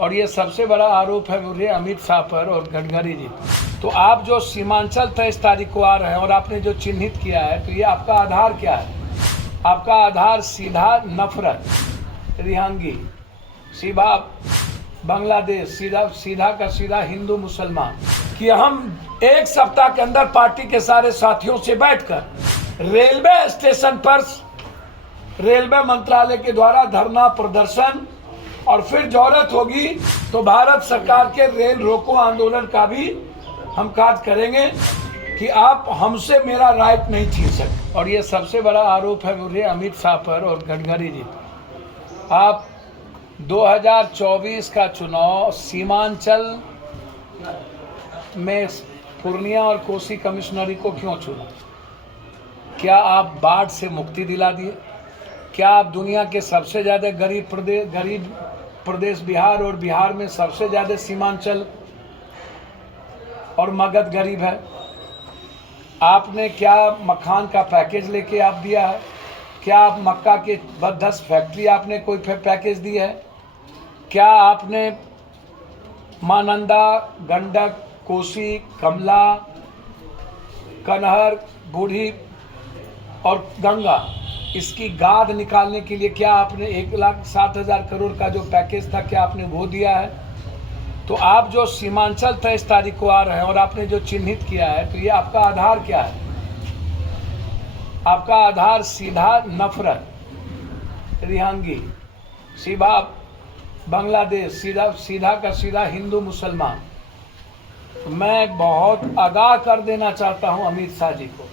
और ये सबसे बड़ा आरोप है मुझे अमित शाह पर और गडकरी जी पर। तो आप जो सीमांचल 23 तारीख को आ रहे हैं और आपने जो चिन्हित किया है, तो ये आपका आधार क्या है? आपका आधार सीधा नफरत, रिहांगी, सीधा बांग्लादेश, सीधा का सीधा हिंदू मुसलमान। कि हम एक सप्ताह के अंदर पार्टी के सारे साथियों से बैठकर रेलवे स्टेशन पर रेलवे मंत्रालय के द्वारा धरना प्रदर्शन, और फिर जरूरत होगी तो भारत सरकार के रेल रोको आंदोलन का भी हम कार्य करेंगे कि आप हमसे मेरा राइट नहीं छीन सकते। और ये सबसे बड़ा आरोप है मुझे अमित शाह पर और गडकरी जी पर। आप 2024 का चुनाव सीमांचल में पूर्णिया और कोसी कमिश्नरी को क्यों चुना? क्या आप बाढ़ से मुक्ति दिला दिए? क्या आप दुनिया के सबसे ज़्यादा गरीब प्रदेश बिहार, और बिहार में सबसे ज़्यादा सीमांचल और मगध गरीब है? आपने क्या मखान का पैकेज लेके आप दिया है? क्या आप मक्का के 10 फैक्ट्री आपने कोई पैकेज दी है? क्या आपने महानंदा, गंडक, कोसी, कमला, कनहर, बूढ़ी और गंगा, इसकी गाद निकालने के लिए क्या आपने 1,07,000 करोड़ का जो पैकेज था, क्या आपने वो दिया है? तो आप जो सीमांचल 23 तारीख को आ रहे हैं और आपने जो चिन्हित किया है, तो ये आपका आधार क्या है? आपका आधार सीधा नफरत, रिहांगी, सीधा बांग्लादेश, सीधा का सीधा हिंदू मुसलमान। मैं बहुत आगाह कर देना चाहता हूं अमित शाह जी को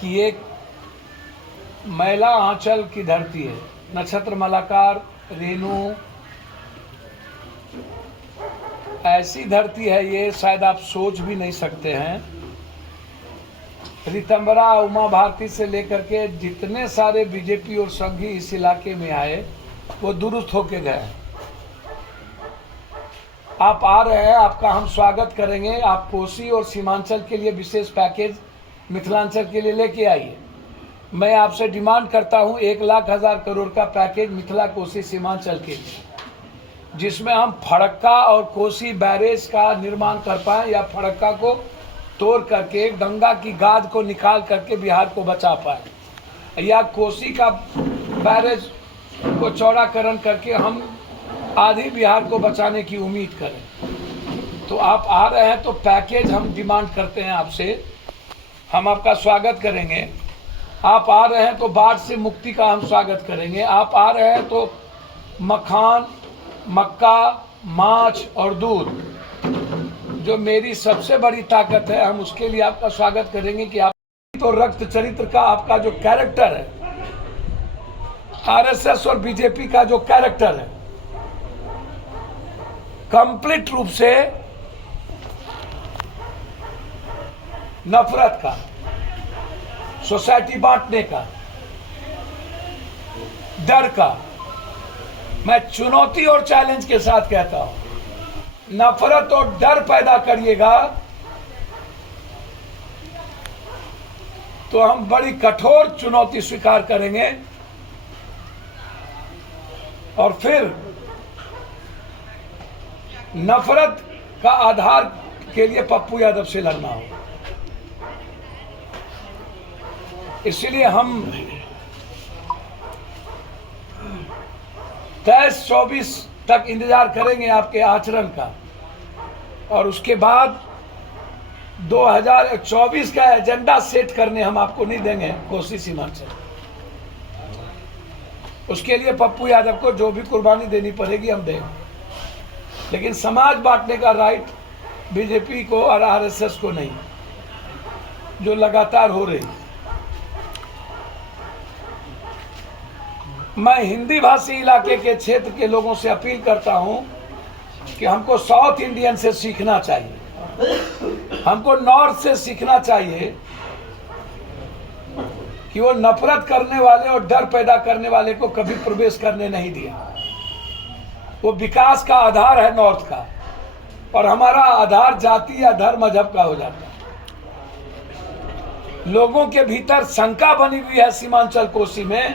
कि एक मैला आंचल की धरती है, नक्षत्र मलाकार, रेणु, ऐसी धरती है ये, शायद आप सोच भी नहीं सकते हैं। ऋतंबरा, उमा भारती से लेकर के जितने सारे बीजेपी और संघी इस इलाके में आए, वो दुरुस्त होके गए। आप आ रहे हैं, आपका हम स्वागत करेंगे। आप कोसी और सीमांचल के लिए विशेष पैकेज मिथिलांचल के लिए लेके आइए। मैं आपसे डिमांड करता हूं 1,00,000 करोड़ का पैकेज मिथिला, कोसी, सीमांचल के लिए, जिसमें हम फड़क्का और कोसी बैरेज का निर्माण कर पाए, या फड़क्का को तोड़ करके गंगा की गाद को निकाल करके बिहार को बचा पाए, या कोसी का बैरेज को चौड़ाकरण करके हम आधी बिहार को बचाने की उम्मीद करें। तो आप आ रहे हैं तो पैकेज हम डिमांड करते हैं आपसे, हम आपका स्वागत करेंगे। आप आ रहे हैं तो बाढ़ से मुक्ति का हम स्वागत करेंगे। आप आ रहे हैं तो मखान, मक्का, माछ और दूध, जो मेरी सबसे बड़ी ताकत है, हम उसके लिए आपका स्वागत करेंगे कि आप तो रक्त चरित्र का आपका जो कैरेक्टर है, आरएसएस और बीजेपी का जो कैरेक्टर है, कंप्लीट रूप से नफरत का, सोसाइटी बांटने का, डर का। मैं चुनौती और चैलेंज के साथ कहता हूं, नफरत और डर पैदा करिएगा तो हम बड़ी कठोर चुनौती स्वीकार करेंगे, और फिर नफरत का आधार के लिए पप्पू यादव से लड़ना होगा। इसलिए हम 23-24 तक इंतजार करेंगे आपके आचरण का, और उसके बाद 2024 का एजेंडा सेट करने हम आपको नहीं देंगे कोसी सीमांचल। उसके लिए पप्पू यादव को जो भी कुर्बानी देनी पड़ेगी हम देंगे, लेकिन समाज बांटने का राइट बीजेपी को और आरएसएस को नहीं, जो लगातार हो रही। मैं हिंदी भाषी इलाके के क्षेत्र के लोगों से अपील करता हूं कि हमको साउथ इंडियन से सीखना चाहिए, हमको नॉर्थ से सीखना चाहिए कि वो नफरत करने वाले और डर पैदा करने वाले को कभी प्रवेश करने नहीं दिया। वो विकास का आधार है नॉर्थ का, और हमारा आधार जाति या धर्म मजहब का हो जाता है। लोगों के भीतर शंका बनी हुई है सीमांचल कोसी में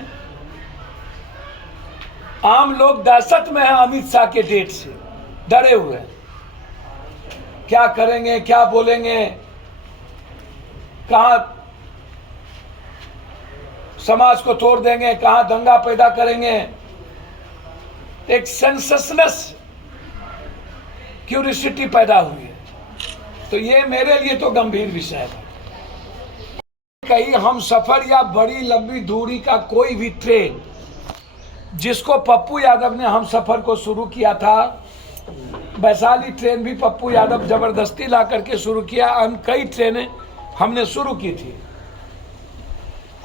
आम लोग दहशत में हैं अमित शाह के डेट से, डरे हुए हैं। क्या करेंगे, क्या बोलेंगे, कहां समाज को तोड़ देंगे, कहां दंगा पैदा करेंगे। एक सेंसेशनस क्यूरियोसिटी पैदा हुई है। तो ये मेरे लिए तो गंभीर विषय है। कहीं हम सफर या बड़ी लंबी दूरी का कोई भी ट्रेन, जिसको पप्पू यादव ने हम सफर को शुरू किया था, वैशाली ट्रेन भी पप्पू यादव जबरदस्ती ला करके शुरू किया। कई ट्रेनें हमने शुरू की थी।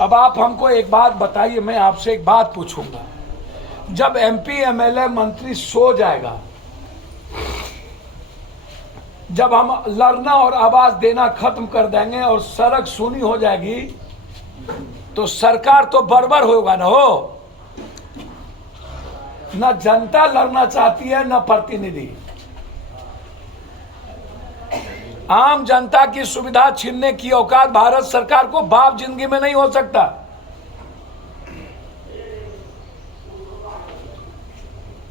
अब आप हमको एक बात बताइए, मैं आपसे एक बात पूछूंगा। जब एमपी एमएलए मंत्री सो जाएगा, जब हम लड़ना और आवाज देना खत्म कर देंगे और सड़क सूनी हो जाएगी, तो सरकार तो बर्बाद होगा ना हो। न जनता लड़ना चाहती है, न प्रतिनिधि। आम जनता की सुविधा छीनने की औकात भारत सरकार को बाप जिंदगी में नहीं हो सकता।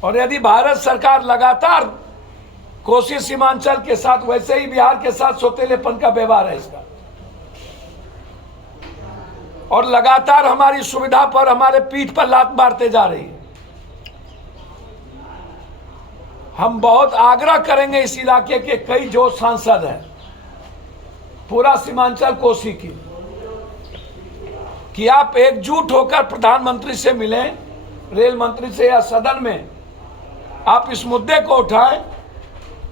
और यदि भारत सरकार लगातार कोसी सीमांचल के साथ, वैसे ही बिहार के साथ सौतेलेपन का व्यवहार है इसका, और लगातार हमारी सुविधा पर, हमारे पीठ पर लात मारते जा रही है। हम बहुत आग्रह करेंगे इस इलाके के कई जो सांसद हैं, पूरा सीमांचल कोसी की, कि आप एकजुट होकर प्रधानमंत्री से मिलें, रेल मंत्री से, या सदन में आप इस मुद्दे को उठाएं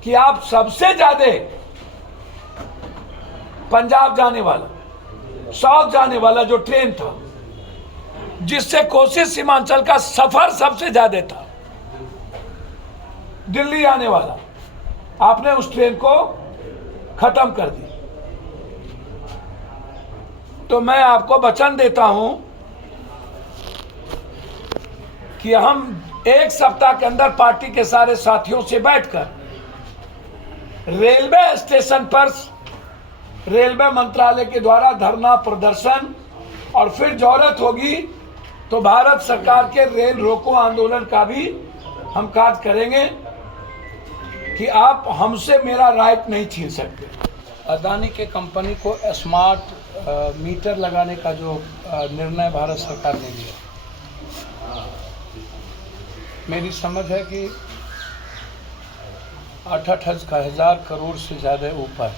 कि आप सबसे ज्यादा पंजाब जाने वाला, साउथ जाने वाला जो ट्रेन था, जिससे कोसी सीमांचल का सफर सबसे ज्यादा था, दिल्ली आने वाला, आपने उस ट्रेन को खत्म कर दी। तो मैं आपको वचन देता हूं कि हम एक सप्ताह के अंदर पार्टी के सारे साथियों से बैठकर रेलवे स्टेशन पर रेलवे मंत्रालय के द्वारा धरना प्रदर्शन, और फिर जरूरत होगी तो भारत सरकार के रेल रोको आंदोलन का भी हम कार्य करेंगे कि आप हमसे मेरा राइट नहीं छीन सकते। अदानी के कंपनी को स्मार्ट मीटर लगाने का जो निर्णय भारत सरकार ने लिया, मेरी समझ है कि 68,000 करोड़ से ज़्यादा ऊपर।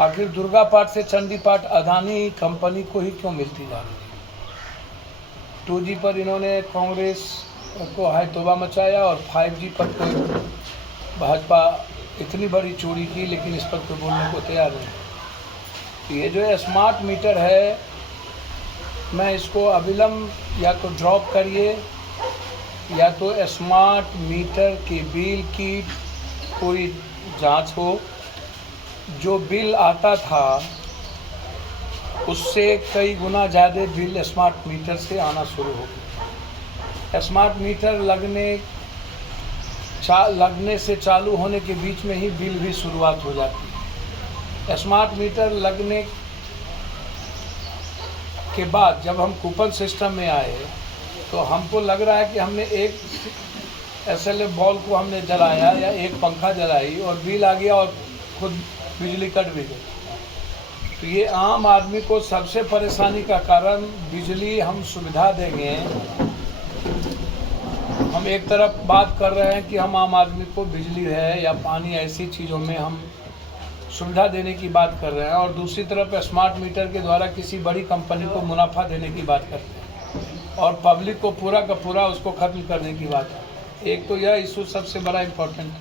आखिर दुर्गा पाठ से चंडी पाठ अदानी कंपनी को ही क्यों मिलती जा रही है? 2G पर इन्होंने कांग्रेस को हाय तौबा मचाया, और 5G पर कोई भाजपा इतनी बड़ी चोरी की, लेकिन इस पर कोई बोलने को तैयार नहीं। तो ये जो स्मार्ट मीटर है, मैं इसको अविलंब या तो ड्रॉप करिए, या तो स्मार्ट मीटर के बिल की कोई जांच हो। जो बिल आता था उससे कई गुना ज़्यादा बिल स्मार्ट मीटर से आना शुरू हो गया। स्मार्ट मीटर लगने से चालू होने के बीच में ही बिल भी शुरुआत हो जाती है। स्मार्ट मीटर लगने के बाद जब हम कूपन सिस्टम में आए, तो हमको लग रहा है कि हमने एक SLF बॉल को हमने जलाया या एक पंखा जलाई और बिल आ गया और खुद बिजली कट भी गई। तो ये आम आदमी को सबसे परेशानी का कारण, बिजली हम सुविधा देंगे, हम एक तरफ बात कर रहे हैं कि हम आम आदमी को बिजली है या पानी, ऐसी चीज़ों में हम सुविधा देने की बात कर रहे हैं, और दूसरी तरफ स्मार्ट मीटर के द्वारा किसी बड़ी कंपनी को मुनाफा देने की बात करते हैं, और पब्लिक को पूरा का पूरा उसको ख़त्म करने की बात है। एक तो यह इशू सबसे बड़ा इम्पोर्टेंट है।